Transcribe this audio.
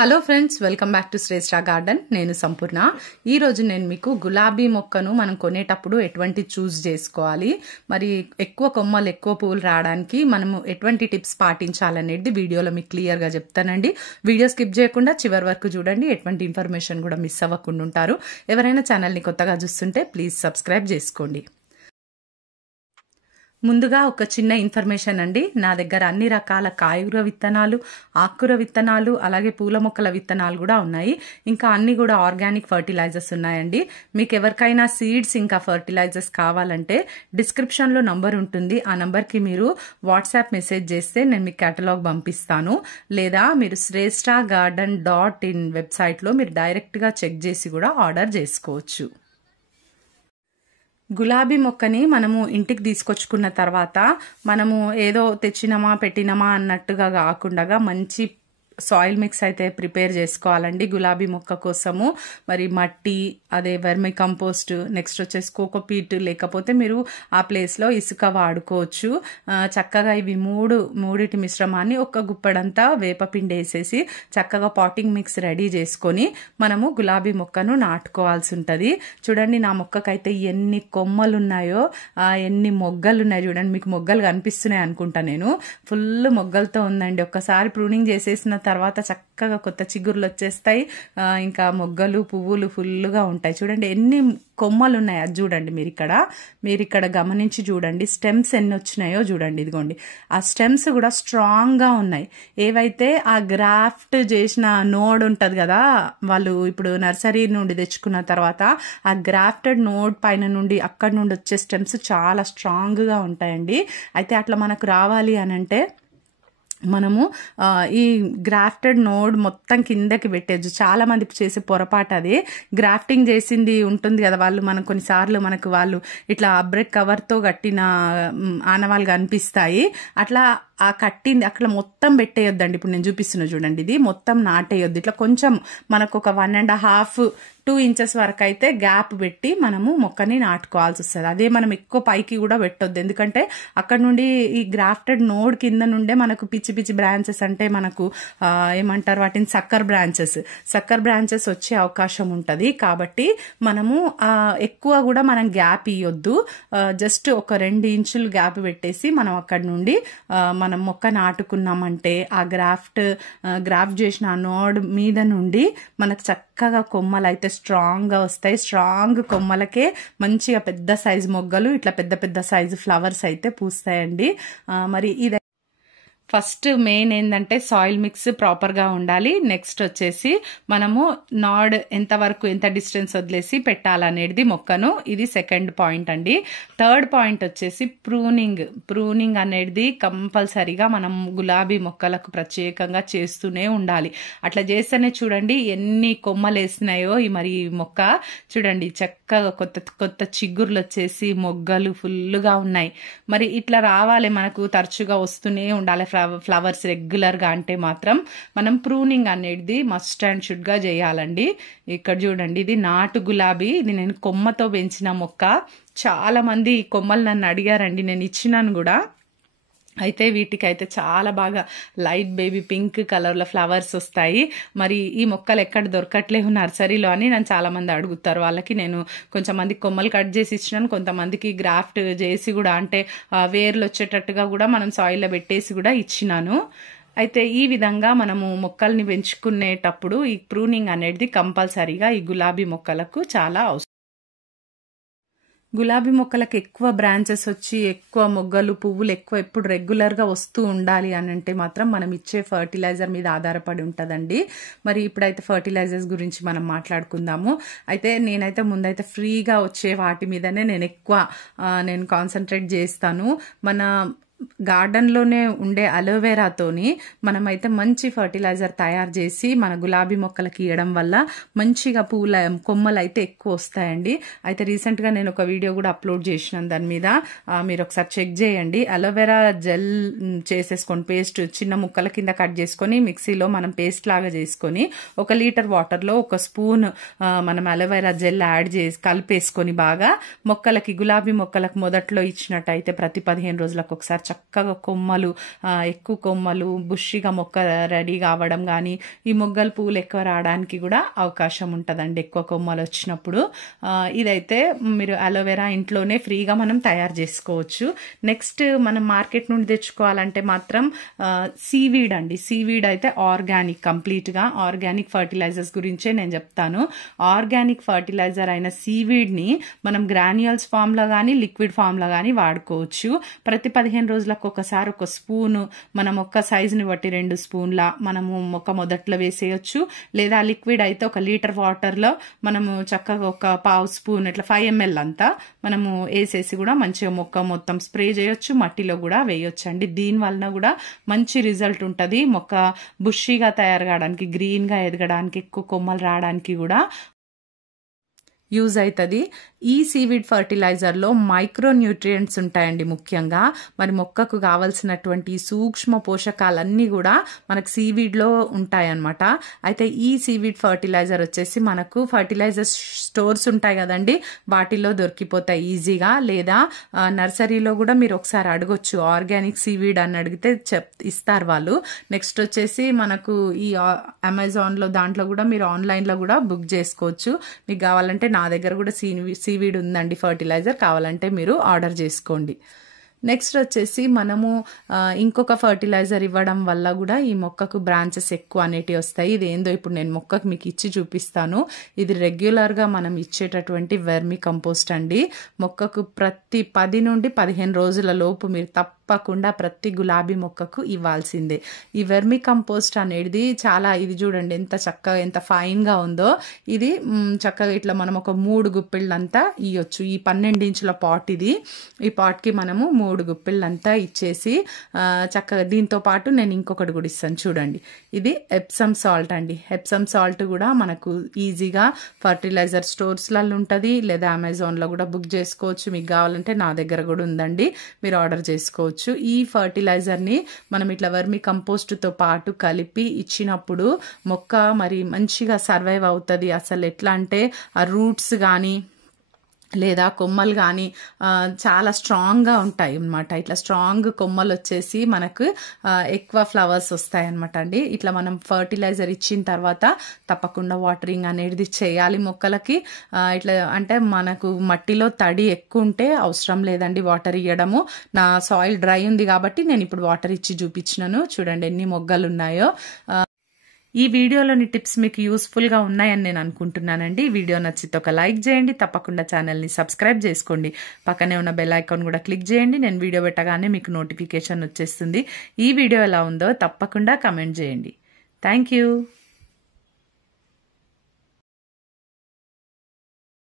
Hello friends, welcome back to Shreshtha garden. నేను సంపూర్ణ. ఈ రోజు నేను మీకు గులాబీ మొక్కను మనం కొనేటప్పుడు ఎటువంటి చూస్ చేసుకోవాలి, మరి ఎక్కువ కొమ్మలు ఎక్కువ పువ్వులు రావడానికి మనము ఎటువంటి టిప్స్ పాటించాలనేది వీడియోలో మీకు క్లియర్గా చెప్తానండి. వీడియో స్కిప్ చేయకుండా చివరి వరకు చూడండి. ఎటువంటి ఇన్ఫర్మేషన్ కూడా మిస్ అవ్వకుండా ఉంటారు. ఎవరైనా ఛానల్ని కొత్తగా చూస్తుంటే ప్లీజ్ సబ్స్క్రైబ్ చేసుకోండి. ముందుగా ఒక చిన్న ఇన్ఫర్మేషన్ అండి. నా దగ్గర అన్ని రకాల కాయగూర విత్తనాలు, ఆకుకూర విత్తనాలు, అలాగే పూల మొక్కల విత్తనాలు కూడా ఉన్నాయి. ఇంకా అన్ని కూడా ఆర్గానిక్ ఫర్టిలైజర్స్ ఉన్నాయండి. మీకు ఎవరికైనా సీడ్స్ ఇంకా ఫర్టిలైజర్స్ కావాలంటే డిస్క్రిప్షన్లో నంబర్ ఉంటుంది. ఆ నంబర్కి మీరు వాట్సాప్ మెసేజ్ చేస్తే నేను మీకు కేటలాగ్ పంపిస్తాను. లేదా మీరు shresthagarden.in వెబ్సైట్లో మీరు డైరెక్ట్గా చెక్ చేసి కూడా ఆర్డర్ చేసుకోవచ్చు. గులాబీ మొక్కని మనము ఇంటికి తీసుకొచ్చుకున్న తర్వాత మనము ఏదో తెచ్చినామా పెట్టినామా అన్నట్టుగా కాకుండా మంచి సాయిల్ మిక్స్ అయితే ప్రిపేర్ చేసుకోవాలండి. గులాబీ మొక్క కోసము మరి మట్టి, అదే వర్మి కంపోస్ట్, నెక్స్ట్ వచ్చేసి కోకోపీట్, లేకపోతే మీరు ఆ ప్లేస్లో ఇసుక వాడుకోవచ్చు. చక్కగా ఇవి మూడిటి మిశ్రమాన్ని ఒక గుప్పడంతా వేపపిండి వేసేసి చక్కగా పాటింగ్ మిక్స్ రెడీ చేసుకొని మనము గులాబీ మొక్కను నాటుకోవాల్సి ఉంటుంది. చూడండి, నా మొక్కకైతే ఎన్ని కొమ్మలు ఉన్నాయో, ఎన్ని మొగ్గలు ఉన్నాయి చూడండి. మీకు మొగ్గలు కనిపిస్తున్నాయి అనుకుంటా. నేను ఫుల్ మొగ్గలతో ఉందండి. ఒక్కసారి ప్రూనింగ్ చేసేసిన తర్వాత చక్కగా కొత్త చిగుర్లు వచ్చేస్తాయి. ఇంకా మొగ్గలు పువ్వులు ఫుల్గా ఉంటాయి. చూడండి ఎన్ని కొమ్మలు ఉన్నాయి. అది చూడండి, మీరు ఇక్కడ గమనించి చూడండి. స్టెమ్స్ ఎన్ని వచ్చినాయో చూడండి. ఇదిగోండి, ఆ స్టెమ్స్ కూడా స్ట్రాంగ్ గా ఉన్నాయి. ఏవైతే ఆ గ్రాఫ్ట్ చేసిన నోడ్ ఉంటది కదా, వాళ్ళు ఇప్పుడు నర్సరీ నుండి తెచ్చుకున్న తర్వాత ఆ గ్రాఫ్టెడ్ నోడ్ పైన నుండి అక్కడ నుండి వచ్చే స్టెమ్స్ చాలా స్ట్రాంగ్ గా ఉంటాయండి. అయితే అట్లా మనకు రావాలి అనంటే మనము ఈ గ్రాఫ్టెడ్ నోడ్ మొత్తం కిందకి పెట్టేచ్చు. చాలా మంది చేసే పొరపాటు అది. గ్రాఫ్టింగ్ చేసింది ఉంటుంది కదా, వాళ్ళు మనం కొన్నిసార్లు వాళ్ళు ఇట్లా అబ్రెక్ కవర్తో కట్టిన ఆనవాళ్ళు కనిపిస్తాయి. అట్లా ఆ కట్టింది అట్లా మొత్తం పెట్టేయొద్దండి. ఇప్పుడు నేను చూపిస్తున్నా చూడండి, ఇది మొత్తం నాటేయొద్దు. ఇట్లా కొంచెం మనకు ఒక 1.5-2 ఇంచెస్ వరకు అయితే గ్యాప్ పెట్టి మనము మొక్కని నాటుకోవాల్సి వస్తుంది. అదే మనం ఎక్కువ పైకి కూడా పెట్టొద్దు. ఎందుకంటే అక్కడ నుండి ఈ గ్రాఫ్టెడ్ నోడ్ కింద నుండే మనకు పిచ్చి పిచ్చి బ్రాంచెస్, అంటే మనకు ఏమంటారు వాటిని, సక్కర్ బ్రాంచెస్ వచ్చే అవకాశం ఉంటుంది. కాబట్టి మనము ఎక్కువ కూడా మనం గ్యాప్ ఇవ్వద్దు. జస్ట్ ఒక 2 ఇంచులు గ్యాప్ పెట్టేసి మనం అక్కడ నుండి మనం మొక్క నాటుకున్నామంటే ఆ గ్రాఫ్ట్ చేసిన ఆ నోడ్ మీద నుండి మనకు చక్కగా కొమ్మలు అయితే స్ట్రాంగ్ గా వస్తాయి. స్ట్రాంగ్ కొమ్మలకే మంచిగా పెద్ద సైజు మొగ్గలు, ఇట్లా పెద్ద పెద్ద సైజు ఫ్లవర్స్ అయితే పూస్తాయండి. మరి ఇది ఫస్ట్ మెయిన్ ఏంటంటే సాయిల్ మిక్స్ ప్రాపర్గా ఉండాలి. నెక్స్ట్ వచ్చేసి మనము నాడ్ ఎంత డిస్టెన్స్ వదిలేసి పెట్టాలనేది మొక్కను, ఇది సెకండ్ పాయింట్ అండి. థర్డ్ పాయింట్ వచ్చేసి ప్రూనింగ్ అనేది కంపల్సరీగా మనం గులాబీ మొక్కలకు ప్రత్యేకంగా చేస్తూనే ఉండాలి. అట్లా చేస్తేనే చూడండి ఎన్ని కొమ్మలు వేసినాయో మరి ఈ మొక్క చూడండి, చక్కగా కొత్త చిగుర్లు వచ్చేసి మొగ్గలు ఫుల్గా ఉన్నాయి. మరి ఇట్లా రావాలి, మనకు తరచుగా వస్తూనే ఉండాలి ఫ్లవర్స్ రెగ్యులర్ గా. అంటే మాత్రం మనం ప్రూనింగ్ అనేది మస్ట్ అండ్ షుడ్ గా చేయాలండి. ఇక్కడ చూడండి, ఇది నాటు గులాబీ. ఇది నేను కొమ్మతో పెంచిన మొక్క. చాలా మంది ఈ కొమ్మలు నన్ను అడిగారండి, నేను ఇచ్చినాను కూడా. అయితే వీటికైతే చాలా బాగా లైట్ బేబీ పింక్ కలర్లో ఫ్లవర్స్ వస్తాయి. మరి ఈ మొక్కలు ఎక్కడ దొరకట్లేవు నర్సరీలో అని నన్ను చాలా మంది అడుగుతారు. వాళ్ళకి నేను కొంతమంది కొమ్మలు కట్ చేసి ఇచ్చినాను, కొంతమందికి గ్రాఫ్ట్ చేసి కూడా, అంటే వేర్లు వచ్చేటట్టుగా కూడా మనం సాయిల్లో పెట్టేసి కూడా ఇచ్చినాను. అయితే ఈ విధంగా మనము మొక్కల్ని పెంచుకునేటప్పుడు ఈ ప్రూనింగ్ అనేది కంపల్సరీగా ఈ గులాబీ మొక్కలకు చాలా అవసరం. గులాబీ మొక్కలకు ఎక్కువ బ్రాంచెస్ వచ్చి ఎక్కువ మొగ్గలు పువ్వులు ఎక్కువ ఎప్పుడు రెగ్యులర్గా వస్తూ ఉండాలి అని అంటే మాత్రం మనం ఇచ్చే ఫర్టిలైజర్ మీద ఆధారపడి ఉంటుందండి. మరి ఇప్పుడైతే ఫర్టిలైజర్స్ గురించి మనం మాట్లాడుకుందాము. అయితే నేనైతే ముందైతే ఫ్రీగా వచ్చే వాటి మీదనే నేను కాన్సన్ట్రేట్ చేస్తాను. మన గార్డెన్లోనే ఉండే అలోవెరాతోని మనమైతే మంచి ఫర్టిలైజర్ తయారు చేసి మన గులాబీ మొక్కలకి ఇవ్వడం వల్ల మంచిగా కొమ్మలు అయితే ఎక్కువ వస్తాయండి. అయితే రీసెంట్గా నేను ఒక వీడియో కూడా అప్లోడ్ చేసినాను దాని మీద, మీరు ఒకసారి చెక్ చేయండి. అలోవెరా జెల్ చేసేసుకొని పేస్ట్ చిన్న ముక్కల కింద కట్ చేసుకొని మిక్సీలో మనం పేస్ట్ లాగా చేసుకొని 1 లీటర్ వాటర్లో 1 స్పూన్ మనం అలోవెరా జెల్ యాడ్ చేసి కలిపేసుకొని బాగా మొక్కలకి, గులాబీ మొక్కలకు మొదట్లో ఇచ్చినట్టయితే ప్రతి 15 రోజులకు ఒకసారి చక్కగా కొమ్మలు ఎక్కువ కొమ్మలు బుషిగా మొక్క రెడీ కావడం కానీ ఈ మొగ్గలు పూలు ఎక్కువ రావడానికి కూడా అవకాశం ఉంటుందండి ఎక్కువ కొమ్మలు వచ్చినప్పుడు. ఇదైతే మీరు అలోవెరా ఇంట్లోనే ఫ్రీగా మనం తయారు చేసుకోవచ్చు. నెక్స్ట్ మనం మార్కెట్ నుండి తెచ్చుకోవాలంటే మాత్రం సీవీడ్ అండి. సీవీడ్ అయితే ఆర్గానిక్, కంప్లీట్గా ఆర్గానిక్ ఫర్టిలైజర్స్ గురించే నేను చెప్తాను. ఆర్గానిక్ ఫర్టిలైజర్ అయిన సీవీడ్ని మనం గ్రాన్యూల్స్ ఫామ్లో కానీ లిక్విడ్ ఫామ్లో కానీ వాడుకోవచ్చు. ప్రతి 15 రోజులకు ఒకసారి ఒక స్పూను మనం ఒక్క సైజుని బట్టి 2 స్పూన్ల మనము మొక్క మొదట్లో వేసేయచ్చు. లేదా లిక్విడ్ అయితే 1 లీటర్ వాటర్లో మనము చక్కగా ఒక పావు స్పూన్ ఇట్లా 5 ml అంతా మనము వేసేసి కూడా మంచిగా మొక్క మొత్తం స్ప్రే చేయొచ్చు, మట్టిలో కూడా వేయొచ్చు అండి. దీని వలన కూడా మంచి రిజల్ట్ ఉంటుంది. మొక్క బుషీగా తయారు కావడానికి, గ్రీన్గా ఎదగడానికి, ఎక్కువ కొమ్మలు రావడానికి కూడా యూజ్ అవుతుంది. ఈ సీవీడ్ ఫర్టిలైజర్లో మైక్రో న్యూట్రియంట్స్ ఉంటాయండి ముఖ్యంగా. మరి మొక్కకు కావాల్సినటువంటి సూక్ష్మ పోషకాలన్నీ కూడా మనకు సీవీడ్లో ఉంటాయన్నమాట. అయితే ఈ సీవీడ్ ఫర్టిలైజర్ వచ్చేసి మనకు ఫర్టిలైజర్ స్టోర్స్ ఉంటాయి కదండి, వాటిల్లో దొరికిపోతాయి ఈజీగా. లేదా నర్సరీలో కూడా మీరు ఒకసారి అడగొచ్చు, ఆర్గానిక్ సీవీడ్ అని అడిగితే ఇస్తారు వాళ్ళు. నెక్స్ట్ వచ్చేసి మనకు ఈ అమెజాన్లో దాంట్లో కూడా మీరు ఆన్లైన్లో కూడా బుక్ చేసుకోవచ్చు. మీకు కావాలంటే నా దగ్గర కూడా సీవీడ్ ఉందండి ఫర్టిలైజర్, కావాలంటే మీరు ఆర్డర్ చేసుకోండి. నెక్స్ట్ వచ్చేసి మనము ఇంకొక ఫర్టిలైజర్ ఇవ్వడం వల్ల కూడా ఈ మొక్కకు బ్రాంచెస్ ఎక్కువ అనేటివి వస్తాయి. ఇది ఏందో ఇప్పుడు నేను మొక్కకు మీకు ఇచ్చి చూపిస్తాను. ఇది రెగ్యులర్గా మనం ఇచ్చేటటువంటి వెర్మి కంపోస్ట్ అండి. మొక్కకు ప్రతి 10 నుండి 15 రోజుల లోపు మీరు తప్పకుండా ప్రతి గులాబీ మొక్కకు ఇవ్వాల్సిందే. ఈ వెర్మి కంపోస్ట్ అనేది చాలా, ఇది చూడండి ఎంత చక్కగా ఎంత ఫైన్గా ఉందో. ఇది చక్కగా ఇట్లా మనం ఒక 3 గుప్పిళ్ళంతా ఇవ్వచ్చు. ఈ 12 ఇంచుల పాట్ ఇది. ఈ పాట్కి మనము 3 గుప్పిళ్ళంతా ఇచ్చేసి చక్కగా దీంతో పాటు నేను ఇంకొకటి కూడా ఇస్తాను చూడండి. ఇది ఎప్సమ్ సాల్ట్ అండి. ఎప్సమ్ సాల్ట్ కూడా మనకు ఈజీగా ఫర్టిలైజర్ స్టోర్స్లలో ఉంటుంది, లేదా అమెజాన్లో కూడా బుక్ చేసుకోవచ్చు. మీకు కావాలంటే నా దగ్గర కూడా ఉందండి, మీరు ఆర్డర్ చేసుకోవచ్చు. ఈ ఫర్టిలైజర్ని మనం ఇట్లా వర్మి కంపోస్ట్తో పాటు కలిపి ఇచ్చినప్పుడు మొక్క మరి మంచిగా సర్వైవ్ అవుతుంది. అసలు ఎట్లా అంటే ఆ రూట్స్ కానీ లేదా కొమ్మలు కానీ చాలా స్ట్రాంగ్గా ఉంటాయి అన్నమాట. ఇట్లా స్ట్రాంగ్ కొమ్మలు వచ్చేసి మనకు ఎక్కువ ఫ్లవర్స్ వస్తాయి అన్నమాట అండి. ఇట్లా మనం ఫర్టిలైజర్ ఇచ్చిన తర్వాత తప్పకుండా వాటరింగ్ అనేది చేయాలి మొక్కలకి. ఇట్లా అంటే మనకు మట్టిలో తడి ఎక్కువ ఉంటే అవసరం లేదండి వాటర్ ఇవ్వడము. నా సాయిల్ డ్రై ఉంది కాబట్టి నేను ఇప్పుడు వాటర్ ఇచ్చి చూపించినాను. చూడండి ఎన్ని మొగ్గలు ఉన్నాయో. ఈ వీడియోలోని టిప్స్ మీకు యూస్ఫుల్గా ఉన్నాయని నేను అనుకుంటున్నానండి. వీడియో నచ్చితే ఒక లైక్ చేయండి, తప్పకుండా ఛానల్ని సబ్స్క్రైబ్ చేసుకోండి. పక్కనే ఉన్న బెల్ ఐకాన్ కూడా క్లిక్ చేయండి. నేను వీడియో పెట్టగానే మీకు నోటిఫికేషన్ వచ్చేస్తుంది. ఈ వీడియో ఎలా ఉందో తప్పకుండా కమెంట్ చేయండి. Thank you.